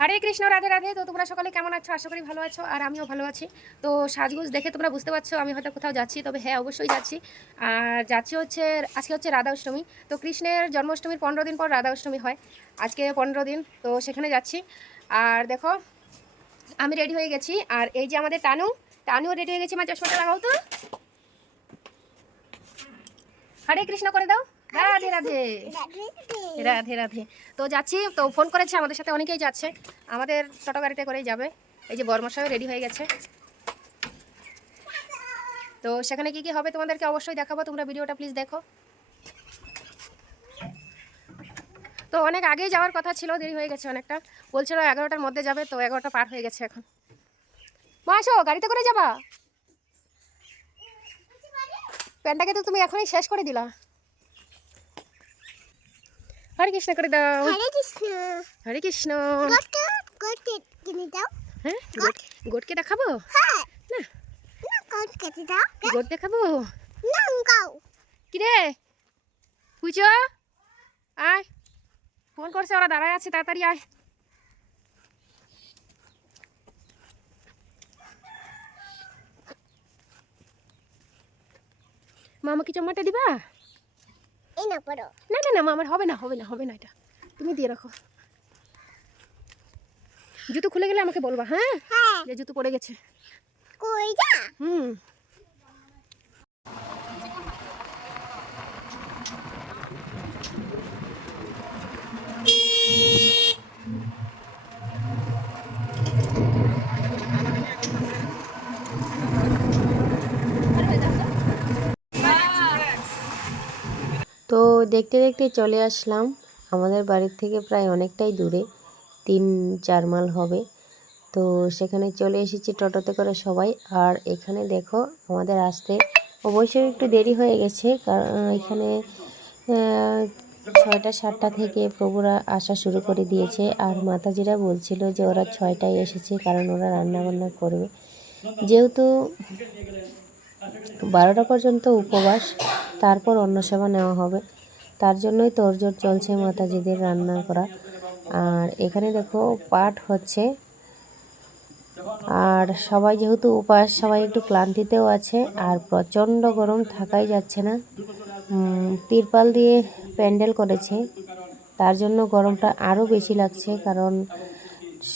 হরে কৃষ্ণ, রাধে রাধে। তো তোমরা সকলে কেমন আছো? আশা করি ভালো আছো, আর আমিও ভালো আছি। তো সাজগোজ দেখে তোমরা বুঝতে পারছ, আমি হয়তো কোথাও যাচ্ছি, তবে হ্যাঁ অবশ্যই যাচ্ছি। আর যাচ্ছি হচ্ছে, আজকে হচ্ছে রাধা অষ্টমী তো কৃষ্ণের জন্মাষ্টমীর পনেরো দিন পর রাধা অষ্টমী হয়। আজকে পনেরো দিন, তো সেখানে যাচ্ছি। আর দেখো, আমি রেডি হয়ে গেছি। আর এই যে আমাদের টানু টানুও রেডি হয়ে গেছি। আমার চশমাটা লাগাও তো। হরে কৃষ্ণ করে দাও। রাধে রাধে। রাধে রাধে। তো যাচ্ছি, তো ফোন করেছে, আমাদের সাথে অনেকেই যাচ্ছে। আমাদের ছোটো গাড়িতে করেই যাবে। এই যে বর্মশাও রেডি হয়ে গেছে। তো সেখানে কি কি হবে তোমাদেরকে অবশ্যই দেখাবো। তোমরা ভিডিওটা প্লিজ দেখো। তো অনেক আগেই যাওয়ার কথা ছিল, দেরি হয়ে গেছে অনেকটা। বলছিল এগারোটার মধ্যে যাবে, তো এগারোটা পার হয়ে গেছে এখন। মা আসো গাড়িতে করে যাবা। প্যান্টটাকে তো তুমি এখনই শেষ করে দিলা। হরে কৃষ্ণ করে দাও হরে কৃষ্ণ হরে কৃষ্ণ কিনে দাও হ্যাঁ গোট- দেখাবো হ্যাঁ না গোট কেটে দাও গোট দেখাবো না গাও কিরে পুজো আয় ফোন করছে ওরা দাঁড়ায় আছে তাড়াতাড়ি আয় মামা কি চম্মাটা দিবা এই না পড়ো। না না না আমার হবে না হবে না হবে না এটা। তুমি দিয়ে রাখো। জুতো খুলে গেলে আমাকে বলবা হ্যাঁ? হ্যাঁ। যে জুতো পড়ে গেছে। কই যা? হুম। তো দেখতে দেখতে চলে আসলাম। আমাদের বাড়ির থেকে প্রায় অনেকটাই দূরে, তিন চার মাইল হবে। তো সেখানে চলে এসেছি টোটোতে করে সবাই। আর এখানে দেখো আমাদের আসতে অবশ্যই একটু দেরি হয়ে গেছে। কারণ এখানে ছয়টা সাতটা থেকে প্রভুরা আসা শুরু করে দিয়েছে। আর মাতাজিরা বলছিল যে ওরা ছয়টায় এসেছে কারণ ওরা রান্না বান্না করবে। যেহেতু বারোটা পর্যন্ত উপবাস, তারপর অন্য সেবা নেওয়া হবে। তার জন্যই তোড়জোড় চলছে মাতাজিদের রান্না করা। আর এখানে দেখো পাঠ হচ্ছে। আর সবাই যেহেতু উপাস, সবাই একটু ক্লান্তিতেও আছে, আর প্রচণ্ড গরম থাকাই যাচ্ছে না। তিরপাল দিয়ে প্যান্ডেল করেছে। তার জন্য গরমটা আরও বেশি লাগছে, কারণ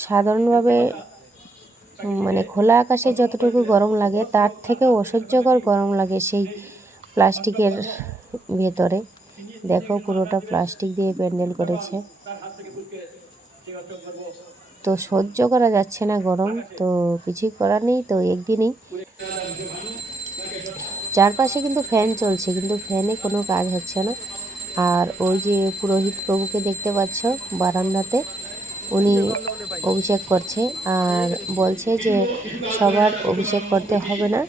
সাধারণভাবে মানে খোলা আকাশে যতটুকু গরম লাগে, তার থেকেও অসহ্যকর গরম লাগে সেই প্লাস্টিকের ভেতরে। দেখো পুরোটা প্লাস্টিক দিয়ে প্যান্ডেল করেছে। তো সহ্য করা যাচ্ছে না গরম, তো কিছুই করার নেই, তো একদিনই। চারপাশে কিন্তু ফ্যান চলছে, কিন্তু ফ্যানে কোনো কাজ হচ্ছে না। আর ওই যে পুরোহিত প্রভুকে দেখতে পাচ্ছ বারান্দাতে উনি অভিষেক করছে আর বলছে যে সবার অভিষেক করতে হবে না।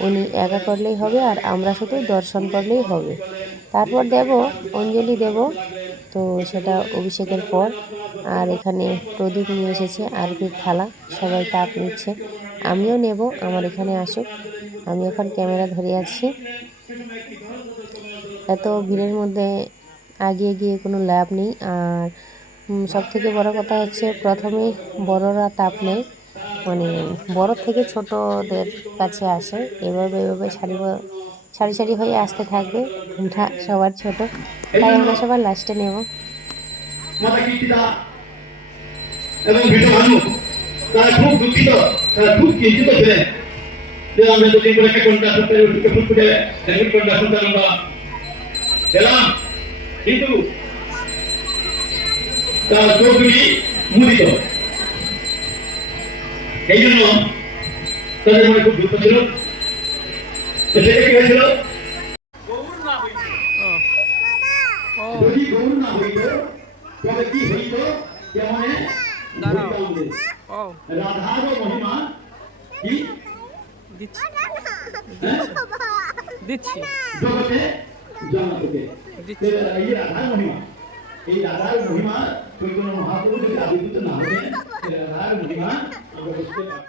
উনি একা করলেই হবে আর আমরা শুধু দর্শন করলেই হবে। তারপর দেব, অঞ্জলি দেব, তো সেটা অভিষেকের পর। আর এখানে প্রদীপ নিয়ে এসেছে আরবির থালা, সবাই তাপ নিচ্ছে। আমিও নেব, আমার এখানে আসুক। আমি এখন ক্যামেরা ধরে আছি। এত ভিড়ের মধ্যে আগিয়ে গিয়ে কোনো লাভ নেই। আর সব থেকে বড় কথা হচ্ছে প্রথমে বড়রা তাপ নেয় মানে বড় থেকে ছোটদের কাছে আসে এভাবে এভাবে সারি সারি সারি হয়ে আসতে থাকবে সবার ছোট তাই আমরা সবার লাস্টে নেব কিন্তু তার চোখগুলি মুদিত। এই জন্য তাদের মনে খুব দুঃখ ছিল। তো সেটা কি হয়েছিল? যদি গৌর না হইত তবে কি হইত? কেমনে রাধার মহিমা কি? দিচ্ছি। হ্যাঁ? দিচ্ছি। জগতে দিচ্ছি। রাধার মহিমা। এই রাধার মহিমা চৈতন্য মহাপ্রভু যদি আবির্ভূত না হতেন রাধার মহিমা আমরা বুঝতে পারি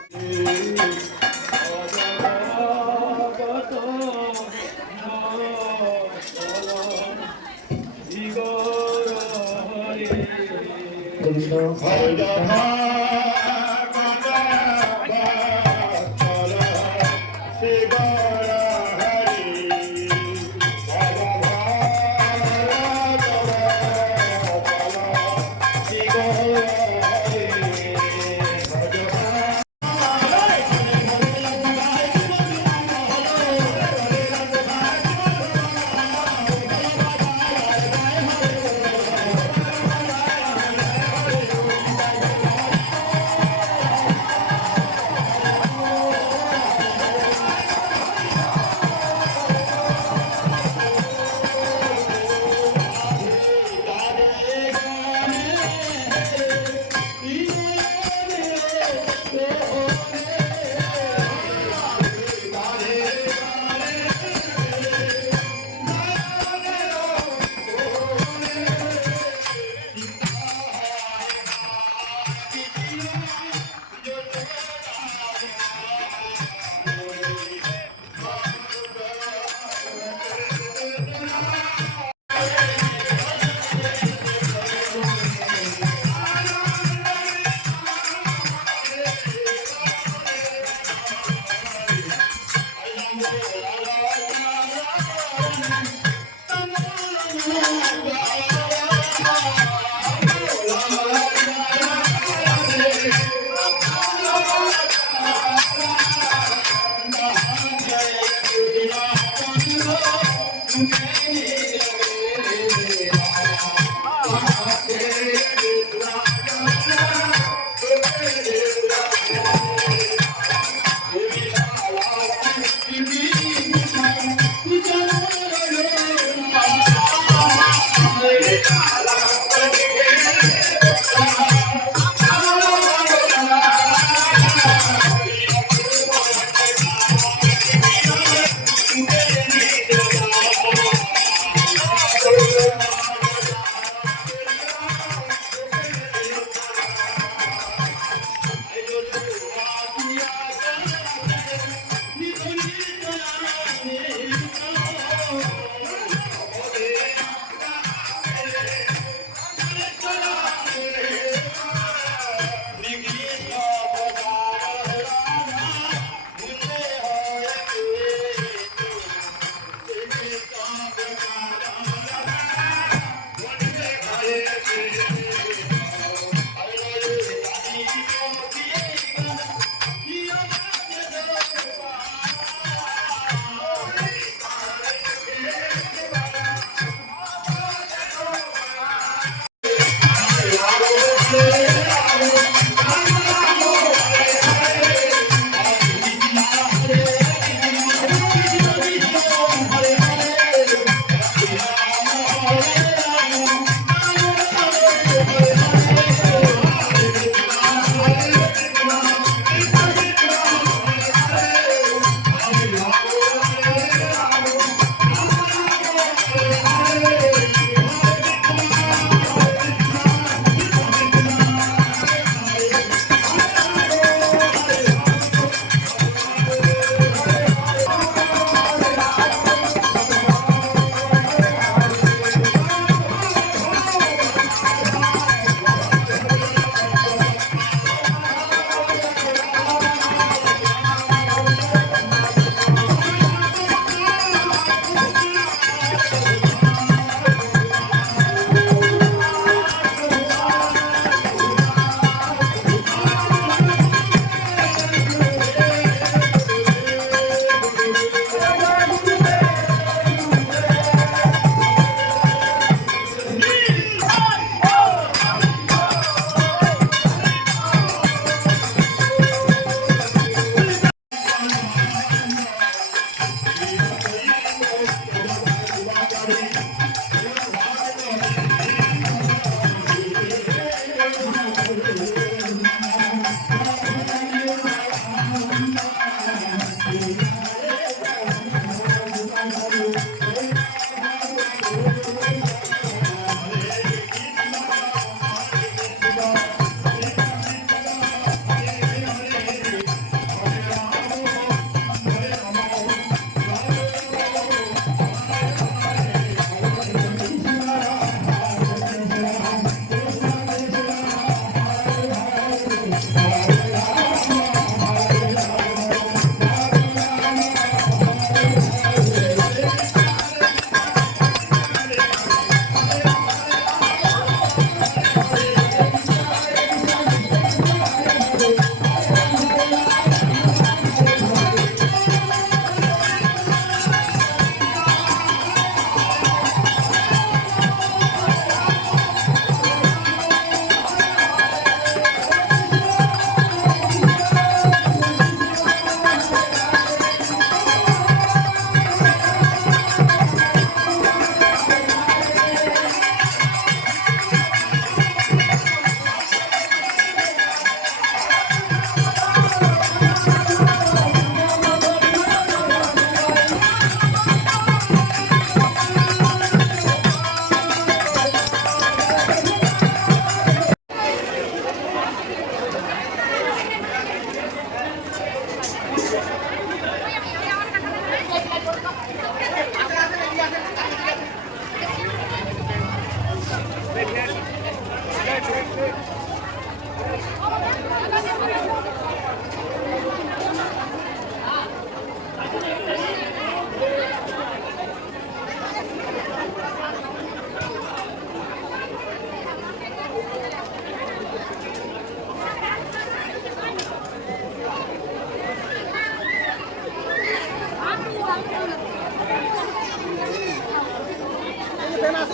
ছিলাম